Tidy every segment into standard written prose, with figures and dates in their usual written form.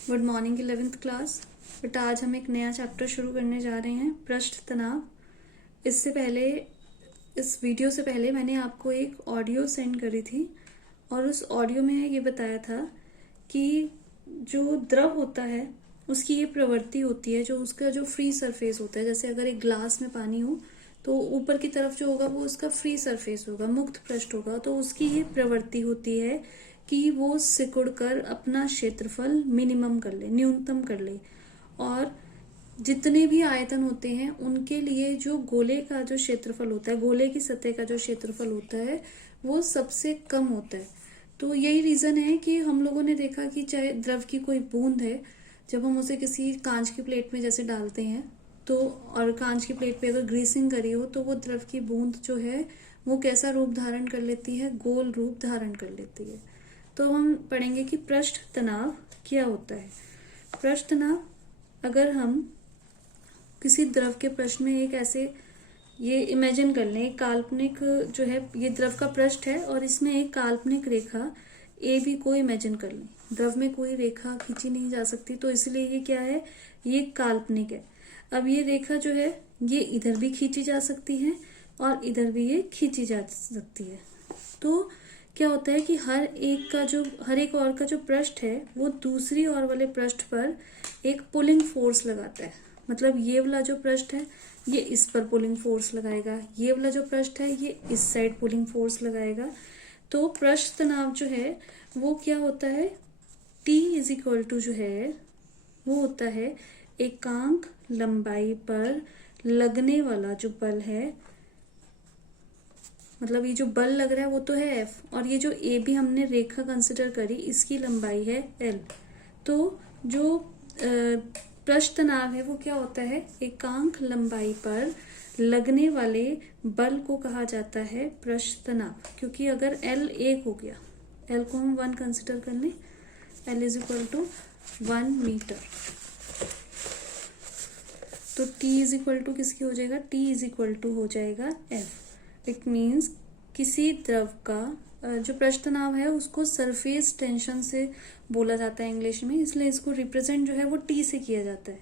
Good morning 11th class. बेटा आज हम एक नया चैप्टर शुरू करने जा रहे हैं, पृष्ठ तनाव। इससे पहले, इस वीडियो से पहले मैंने आपको एक ऑडियो सेंड करी थी और उस ऑडियो में ये बताया था कि जो द्रव होता है उसकी ये प्रवृत्ति होती है, जो उसका जो फ्री सरफेस होता है, जैसे अगर एक ग्लास में पानी हो तो ऊपर की तरफ जो होगा वो उसका फ्री सरफेस होगा, मुक्त पृष्ठ होगा, तो उसकी ये प्रवृत्ति होती है कि वो सिकुड़ कर अपना क्षेत्रफल मिनिमम कर ले, न्यूनतम कर ले। और जितने भी आयतन होते हैं उनके लिए जो गोले का जो क्षेत्रफल होता है, गोले की सतह का जो क्षेत्रफल होता है वो सबसे कम होता है। तो यही रीजन है कि हम लोगों ने देखा कि चाहे द्रव की कोई बूंद है, जब हम उसे किसी कांच की प्लेट में जैसे डालते हैं तो, और कांच की प्लेट पे अगर ग्रीसिंग करी हो तो वो द्रव की बूंद जो है वो कैसा रूप धारण कर लेती है, गोल रूप धारण कर लेती है। तो हम पढ़ेंगे कि पृष्ठ तनाव क्या होता है। पृष्ठ तनाव, अगर हम किसी द्रव के पृष्ठ में एक ऐसे, ये इमेजिन कर लें, एक काल्पनिक जो है ये द्रव का पृष्ठ है और इसमें एक काल्पनिक रेखा ए बी को इमेजिन कर लें। द्रव में कोई रेखा खींची नहीं जा सकती, तो इसलिए ये क्या है, ये काल्पनिक है। अब ये रेखा जो है ये इधर भी खींची जा सकती है और इधर भी ये खींची जा सकती है। तो क्या होता है कि हर एक और का जो पृष्ठ है वो दूसरी ओर वाले पृष्ठ पर एक पुलिंग फोर्स लगाता है। मतलब ये वाला जो पृष्ठ है ये इस पर पुलिंग फोर्स लगाएगा, ये वाला जो पृष्ठ है ये इस साइड पुलिंग फोर्स लगाएगा। तो पृष्ठ तनाव जो है वो क्या होता है, T इज इक्वल टू जो है वो होता है एकांक लंबाई पर लगने वाला जो बल है, मतलब ये जो बल लग रहा है वो तो है F, और ये जो ए भी हमने रेखा कंसिडर करी इसकी लंबाई है L। तो जो पृष्ठ तनाव है वो क्या होता है, एकांक लंबाई पर लगने वाले बल को कहा जाता है पृष्ठ तनाव। क्योंकि अगर L 1 हो गया, L को हम 1 कंसिडर कर लें, L is equal to 1 metre, तो T इज इक्वल टू किसकी हो जाएगा, T इज इक्वल टू हो जाएगा F। इट मीन्स किसी द्रव का जो पृष्ठ तनाव है उसको सरफेस टेंशन से बोला जाता है इंग्लिश में, इसलिए इसको रिप्रेजेंट जो है वो T से किया जाता है।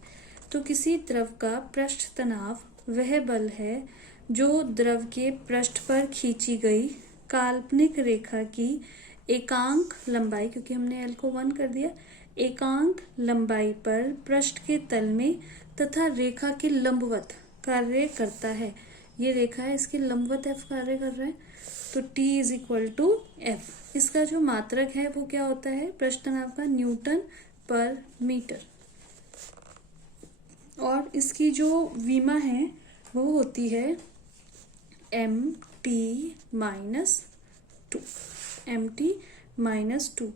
तो किसी द्रव का पृष्ठ तनाव वह बल है जो द्रव के पृष्ठ पर खींची गई काल्पनिक रेखा की एकांक लंबाई, क्योंकि हमने L को 1 कर दिया, एकांक लंबाई पर पृष्ठ के तल में तथा रेखा के लंबवत कार्य करता है। ये रेखा है, इसके लंबवत F कार्य कर रहा है, तो T is equal to F। इसका जो मात्रक है वो क्या होता है, पृष्ठ तनाव का, न्यूटन पर मीटर। और इसकी जो विमा है वो होती है MT-2, MT-2।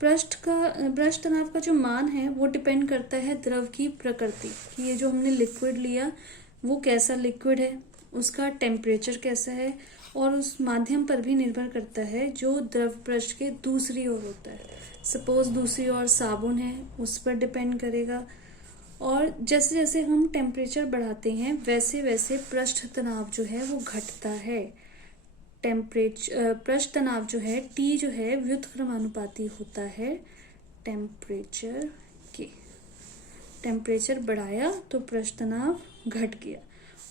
पृष्ठ तनाव का जो मान है वो डिपेंड करता है द्रव की प्रकृति, कि ये जो हमने लिक्विड लिया वो कैसा लिक्विड है, उसका टेम्परेचर कैसा है, और उस माध्यम पर भी निर्भर करता है जो द्रव पृष्ठ के दूसरी ओर होता है। सपोज दूसरी ओर साबुन है, उस पर डिपेंड करेगा। और जैसे जैसे हम टेम्परेचर बढ़ाते हैं वैसे वैसे पृष्ठ तनाव जो है वो घटता है। पृष्ठ तनाव जो है T जो है व्युत्क्रमानुपाती होता है टेम्परेचर के। टेम्परेचर बढ़ाया तो पृष्ठ तनाव घट गया,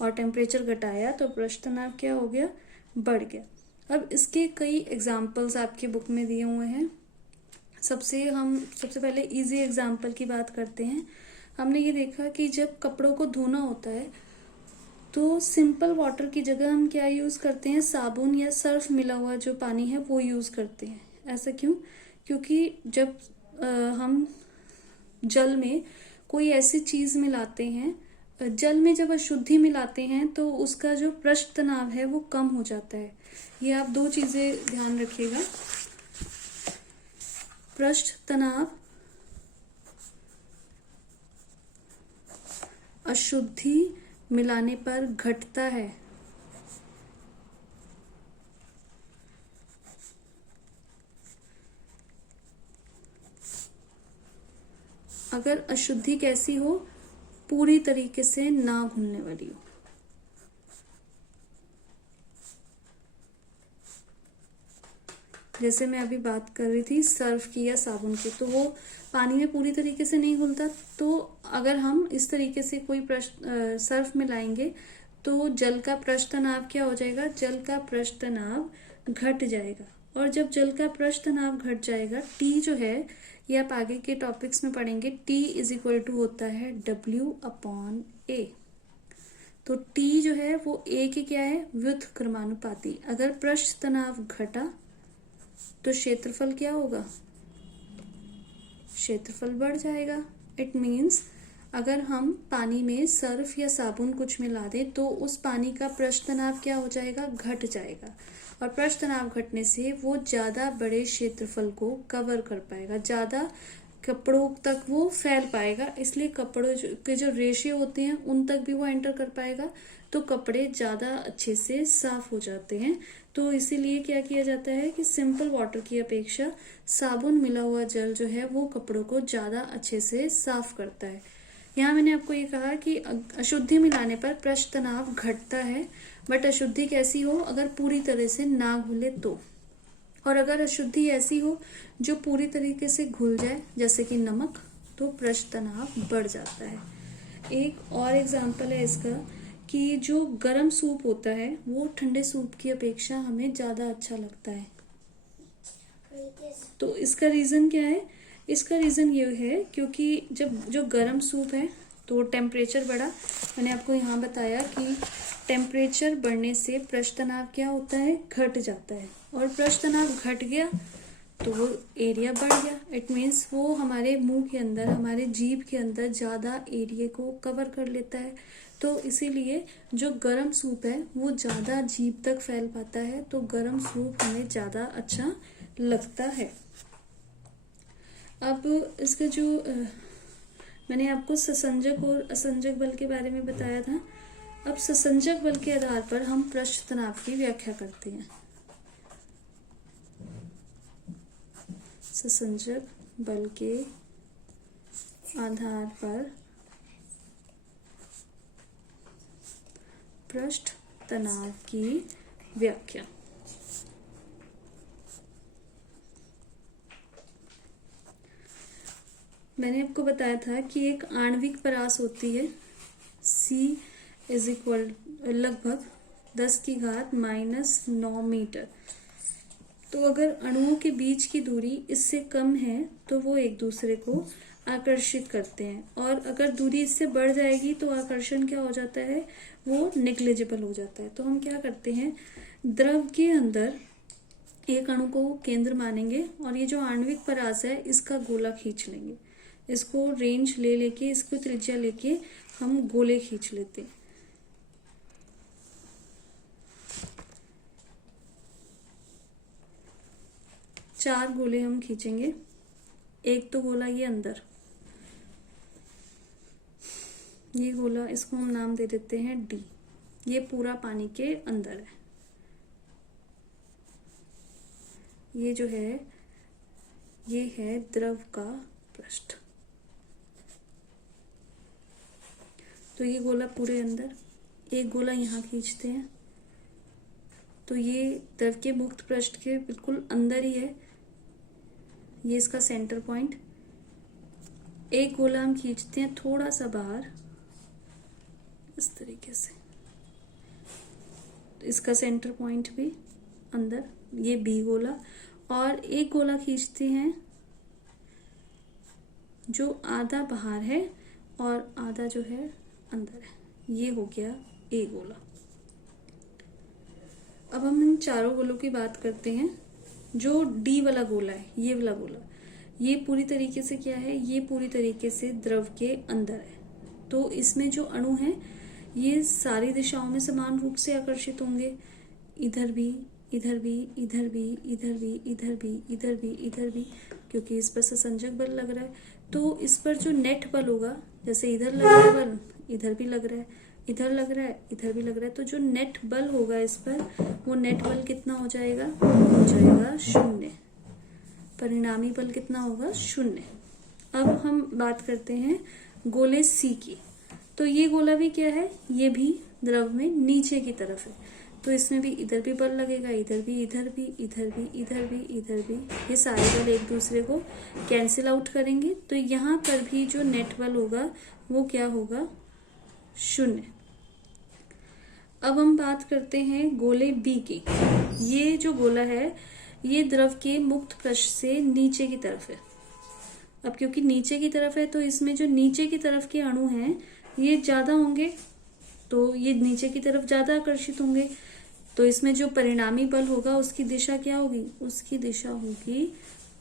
और टेम्परेचर घटाया तो पृष्ठ तनाव क्या हो गया, बढ़ गया। अब इसके कई एग्जाम्पल्स आपकी बुक में दिए हुए हैं। सबसे पहले इजी एग्जाम्पल की बात करते हैं। हमने ये देखा कि जब कपड़ों को धोना होता है तो सिंपल वाटर की जगह हम क्या यूज करते हैं, साबुन या सर्फ मिला हुआ जो पानी है वो यूज करते हैं। ऐसा क्यों, क्योंकि जब हम जल में कोई ऐसी चीज मिलाते हैं, जल में जब अशुद्धि मिलाते हैं तो उसका जो पृष्ठ तनाव है वो कम हो जाता है। ये आप दो चीजें ध्यान रखिएगा, पृष्ठ तनाव अशुद्धि मिलाने पर घटता है, अगर अशुद्धि कैसी हो, पूरी तरीके से ना घुलने वाली हो। जैसे मैं अभी बात कर रही थी सर्फ की या साबुन की, तो वो पानी में पूरी तरीके से नहीं घुलता। तो अगर हम इस तरीके से कोई सर्फ मिलाएंगे तो जल का पृष्ठ तनाव क्या हो जाएगा, जल का पृष्ठ तनाव घट जाएगा। और जब जल का पृष्ठ तनाव घट जाएगा, टी जो है, ये आप आगे के टॉपिक्स में पढ़ेंगे, टी इज इक्वल टू होता है W/A। तो टी जो है वो ए के क्या है, व्युत्क्रमानुपाती। अगर पृष्ठ तनाव घटा तो क्षेत्रफल क्या होगा, क्षेत्रफल बढ़ जाएगा। इट मीन्स अगर हम पानी में सर्फ या साबुन कुछ मिला दें तो उस पानी का पृष्ठ तनाव क्या हो जाएगा, घट जाएगा। और पृष्ठ तनाव घटने से वो ज्यादा बड़े क्षेत्रफल को कवर कर पाएगा, ज्यादा कपड़ों तक वो फैल पाएगा। इसलिए कपड़ों के जो रेशियो होते हैं उन तक भी वो एंटर कर पाएगा, तो कपड़े ज्यादा अच्छे से साफ हो जाते हैं। तो इसीलिए क्या किया जाता है कि सिंपल वाटर की अपेक्षा साबुन मिला हुआ जल जो है वो कपड़ों को ज्यादा अच्छे से साफ करता है। यहाँ मैंने आपको ये कहा कि अशुद्धि मिलाने पर पृष्ठ तनाव घटता है, बट अशुद्धि कैसी हो, अगर पूरी तरह से ना घुले तो। और अगर अशुद्धि ऐसी हो जो पूरी तरीके से घुल जाए, जैसे कि नमक, तो पृष्ठ तनाव बढ़ जाता है। एक और एग्जांपल है इसका कि जो गर्म सूप होता है वो ठंडे सूप की अपेक्षा हमें ज्यादा अच्छा लगता है। तो इसका रीजन क्या है, इसका रीजन ये है क्योंकि जब जो गर्म सूप है तो टेम्परेचर बढ़ा, मैंने आपको यहाँ बताया कि टेम्परेचर बढ़ने से पृष्ठ तनाव क्या होता है, घट जाता है। और पृष्ठ तनाव घट गया तो वो एरिया बढ़ गया। इट मीन्स वो हमारे मुंह के अंदर, हमारे जीभ के अंदर ज्यादा एरिया को कवर कर लेता है। तो इसीलिए जो गर्म सूप है वो ज्यादा जीभ तक फैल पाता है, तो गर्म सूप हमें ज्यादा अच्छा लगता है। अब इसका जो मैंने आपको ससंजक और असंजक बल के बारे में बताया था। अब ससंजक बल के आधार पर हम पृष्ठ तनाव की व्याख्या करते हैं। ससंजक बल के आधार पर पृष्ठ तनाव की व्याख्या। मैंने आपको बताया था कि एक आणविक परास होती है, C इज इक्वल लगभग 10⁻⁻⁹ मीटर। तो अगर अणुओं के बीच की दूरी इससे कम है तो वो एक दूसरे को आकर्षित करते हैं, और अगर दूरी इससे बढ़ जाएगी तो आकर्षण क्या हो जाता है, वो नेग्लिजिबल हो जाता है। तो हम क्या करते हैं, द्रव के अंदर एक अणु को केंद्र मानेंगे और ये जो आणविक परास है इसका गोला खींच लेंगे। इसको रेंज ले लेके, इसको त्रिज्या लेके हम गोले खींच लेते हैं। चार गोले हम खींचेंगे। एक तो गोला ये अंदर, ये गोला, इसको हम नाम दे देते हैं D। ये पूरा पानी के अंदर है। ये जो है ये है द्रव का पृष्ठ। तो ये गोला पूरे अंदर, एक गोला यहाँ खींचते हैं तो ये द्रव के मुक्त पृष्ठ के बिल्कुल अंदर ही है, ये इसका सेंटर पॉइंट। एक गोला हम खींचते हैं थोड़ा सा बाहर इस तरीके से, तो इसका सेंटर पॉइंट भी अंदर, ये B गोला। और एक गोला खींचते हैं जो आधा बाहर है और आधा जो है अंदर है, ये हो गया A गोला। अब हम इन चारों गोलों की बात करते हैं। जो D वाला गोला है, ये वाला गोला, ये पूरी तरीके से क्या है, ये पूरी तरीके से द्रव के अंदर है। तो इसमें जो अणु हैं ये सारी दिशाओं में समान रूप से आकर्षित होंगे, इधर भी, इधर भी, इधर भी, इधर भी, इधर भी, इधर भी, इधर भी, क्योंकि इस पर ससंजक बल लग रहा है। तो इस पर जो नेट बल होगा, जैसे इधर लग रहा है बल, इधर भी लग रहा है, इधर लग रहा है, इधर भी लग रहा है, तो जो नेट बल होगा इस पर, वो नेट बल कितना हो जाएगा, हो जाएगा 0। परिणामी बल कितना होगा, 0। अब हम बात करते हैं गोले C की। तो ये गोला भी क्या है, ये भी द्रव में नीचे की तरफ है। तो इसमें भी इधर भी बल लगेगा, इधर भी, इधर भी, इधर भी, इधर भी, इधर भी, ये सारे बल एक दूसरे को कैंसिल आउट करेंगे। तो यहाँ पर भी जो नेट बल होगा वो क्या होगा, 0। अब हम बात करते हैं गोले बी की। ये जो गोला है ये द्रव के मुक्त पृष्ठ से नीचे की तरफ है। अब क्योंकि नीचे की तरफ है तो इसमें जो नीचे की तरफ के अणु हैं ये ज्यादा होंगे, तो ये नीचे की तरफ ज्यादा आकर्षित होंगे। तो इसमें जो परिणामी बल होगा उसकी दिशा क्या होगी, उसकी दिशा होगी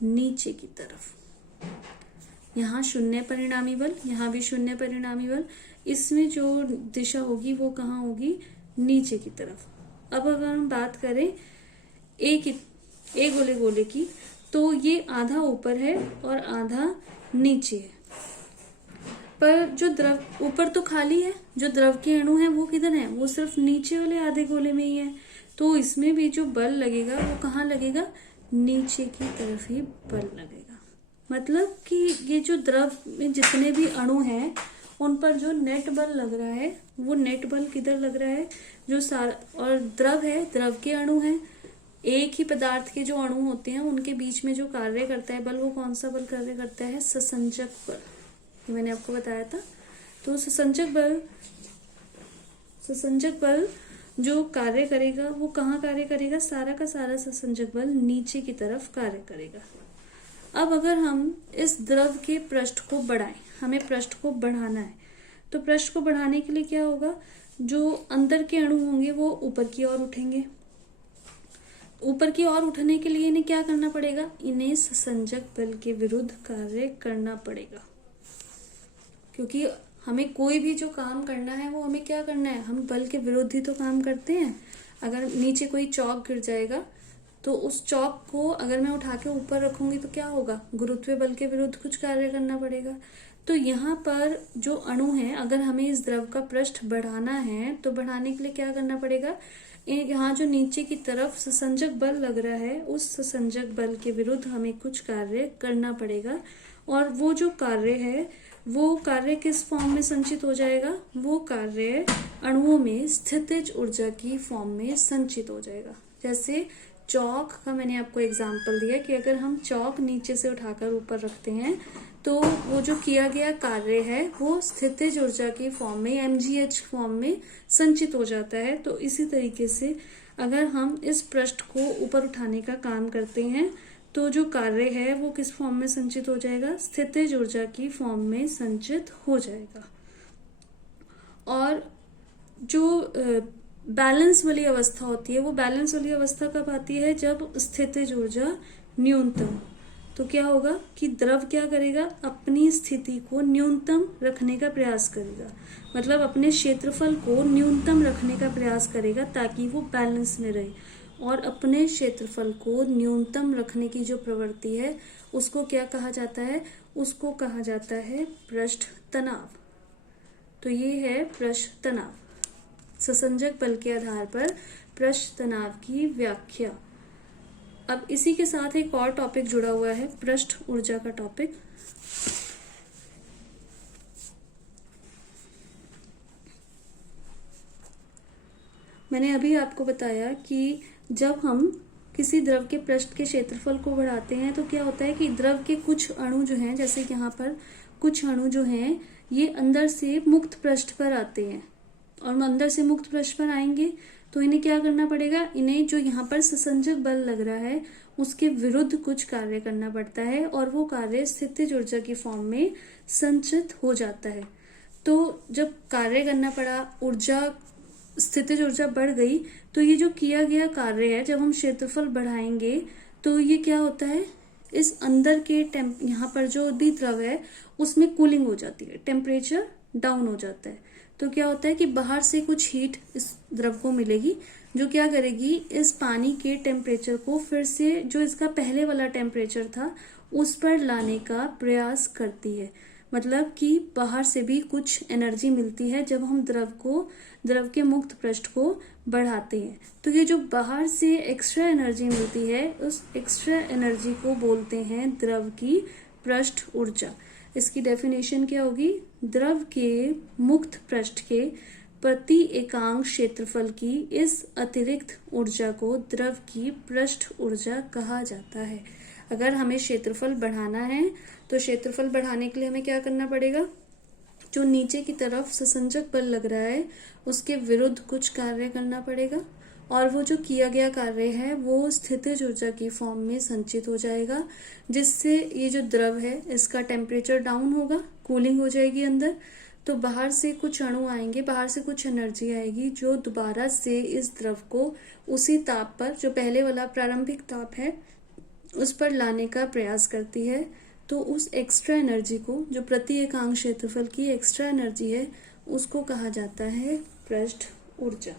नीचे की तरफ। यहाँ 0 परिणामी बल, यहाँ भी 0 परिणामी बल, इसमें जो दिशा होगी वो कहाँ होगी, नीचे की तरफ। अब अगर हम बात करें ए गोले की, तो ये आधा ऊपर है और आधा नीचे है। पर जो द्रव ऊपर तो खाली है, जो द्रव के अणु हैं वो किधर हैं, वो सिर्फ नीचे वाले आधे गोले में ही है। तो इसमें भी जो बल लगेगा वो कहाँ लगेगा, नीचे की तरफ ही बल लगेगा। मतलब कि ये जो द्रव में जितने भी अणु हैं उन पर जो नेट बल लग रहा है वो नेट बल किधर लग रहा है, जो सारा, और द्रव है, द्रव के अणु हैं, एक ही पदार्थ के जो अणु होते हैं उनके बीच में जो कार्य करता है बल, वो कौन सा बल कार्य करता है, ससंजक बल। ये मैंने आपको बताया था। तो ससंजक बल जो कार्य करेगा वो कहाँ कार्य करेगा, सारा का सारा ससंजक बल नीचे की तरफ कार्य करेगा। अब अगर हम इस द्रव के पृष्ठ को बढ़ाएं, हमें पृष्ठ को बढ़ाना है, तो पृष्ठ को बढ़ाने के लिए क्या होगा, जो अंदर के अणु होंगे वो ऊपर की ओर उठेंगे। ऊपर की ओर उठने के लिए इन्हें क्या करना पड़ेगा, इन्हें ससंजक बल के विरुद्ध कार्य करना पड़ेगा। क्योंकि हमें कोई भी जो काम करना है वो हमें क्या करना है, हम बल के विरुद्ध ही तो काम करते हैं। अगर नीचे कोई चौक गिर जाएगा तो उस चौक को अगर मैं उठा के ऊपर रखूंगी तो क्या होगा, गुरुत्व बल के विरुद्ध कुछ कार्य करना पड़ेगा। तो यहाँ पर जो अणु है, अगर हमें इस द्रव का पृष्ठ बढ़ाना है तो बढ़ाने के लिए क्या करना पड़ेगा, यहाँ जो नीचे की तरफ ससंजक बल लग रहा है उस ससंजक बल के विरुद्ध हमें कुछ कार्य करना पड़ेगा। और वो जो कार्य है वो कार्य किस फॉर्म में संचित हो जाएगा, वो कार्य अणुओं में स्थितिज ऊर्जा की फॉर्म में संचित हो जाएगा। जैसे चौक का मैंने आपको एग्जाम्पल दिया कि अगर हम चौक नीचे से उठाकर ऊपर रखते हैं तो वो जो किया गया कार्य है वो स्थितिज ऊर्जा की फॉर्म में, mgh फॉर्म में संचित हो जाता है। तो इसी तरीके से अगर हम इस पृष्ठ को ऊपर उठाने का काम करते हैं तो जो कार्य है वो किस फॉर्म में संचित हो जाएगा, स्थितिज ऊर्जा की फॉर्म में संचित हो जाएगा। और जो बैलेंस वाली अवस्था होती है, वो बैलेंस वाली अवस्था कब आती है, जब स्थितिज ऊर्जा न्यूनतम। तो क्या होगा कि द्रव क्या करेगा, अपनी स्थिति को न्यूनतम रखने का प्रयास करेगा, मतलब अपने क्षेत्रफल को न्यूनतम रखने का प्रयास करेगा ताकि वो बैलेंस में रहे। और अपने क्षेत्रफल को न्यूनतम रखने की जो प्रवृत्ति है उसको क्या कहा जाता है, उसको कहा जाता है पृष्ठ तनाव। तो ये है पृष्ठ तनाव, ससंजक बल के आधार पर पृष्ठ तनाव की व्याख्या। अब इसी के साथ एक और टॉपिक जुड़ा हुआ है, पृष्ठ ऊर्जा का टॉपिक। मैंने अभी आपको बताया कि जब हम किसी द्रव के पृष्ठ के क्षेत्रफल को बढ़ाते हैं तो क्या होता है कि द्रव के कुछ अणु जो हैं, जैसे यहाँ पर कुछ अणु जो हैं ये अंदर से मुक्त पृष्ठ पर आते हैं, और अंदर से मुक्त पृष्ठ पर आएंगे तो इन्हें क्या करना पड़ेगा, इन्हें जो यहाँ पर ससंजक बल लग रहा है उसके विरुद्ध कुछ कार्य करना पड़ता है, और वो कार्य स्थितिज ऊर्जा की फॉर्म में संचित हो जाता है। तो जब कार्य करना पड़ा, ऊर्जा स्थितिज ऊर्जा बढ़ गई, तो ये जो किया गया कार्य है, जब हम क्षेत्रफल बढ़ाएंगे तो ये क्या होता है, इस अंदर के यहाँ पर जो भी द्रव है उसमें कूलिंग हो जाती है, टेम्परेचर डाउन हो जाता है। तो क्या होता है कि बाहर से कुछ हीट इस द्रव को मिलेगी जो क्या करेगी, इस पानी के टेम्परेचर को फिर से जो इसका पहले वाला टेम्परेचर था उस पर लाने का प्रयास करती है। मतलब कि बाहर से भी कुछ एनर्जी मिलती है जब हम द्रव के मुक्त पृष्ठ को बढ़ाते हैं। तो ये जो बाहर से एक्स्ट्रा एनर्जी मिलती है उस एक्स्ट्रा एनर्जी को बोलते हैं द्रव की पृष्ठ ऊर्जा। इसकी डेफिनेशन क्या होगी, द्रव के मुक्त पृष्ठ के प्रति एकांक क्षेत्रफल की इस अतिरिक्त ऊर्जा को द्रव की पृष्ठ ऊर्जा कहा जाता है। अगर हमें क्षेत्रफल बढ़ाना है तो क्षेत्रफल बढ़ाने के लिए हमें क्या करना पड़ेगा, जो नीचे की तरफ ससंजक बल लग रहा है उसके विरुद्ध कुछ कार्य करना पड़ेगा, और वो जो किया गया कार्य है वो स्थितिज ऊर्जा की फॉर्म में संचित हो जाएगा, जिससे ये जो द्रव है इसका टेम्परेचर डाउन होगा, कूलिंग हो जाएगी अंदर। तो बाहर से कुछ अणु आएंगे, बाहर से कुछ एनर्जी आएगी जो दोबारा से इस द्रव को उसी ताप पर, जो पहले वाला प्रारंभिक ताप है, उस पर लाने का प्रयास करती है। तो उस एक्स्ट्रा एनर्जी को, जो प्रति एकांक क्षेत्रफल की एक्स्ट्रा एनर्जी है, उसको कहा जाता है पृष्ठ ऊर्जा।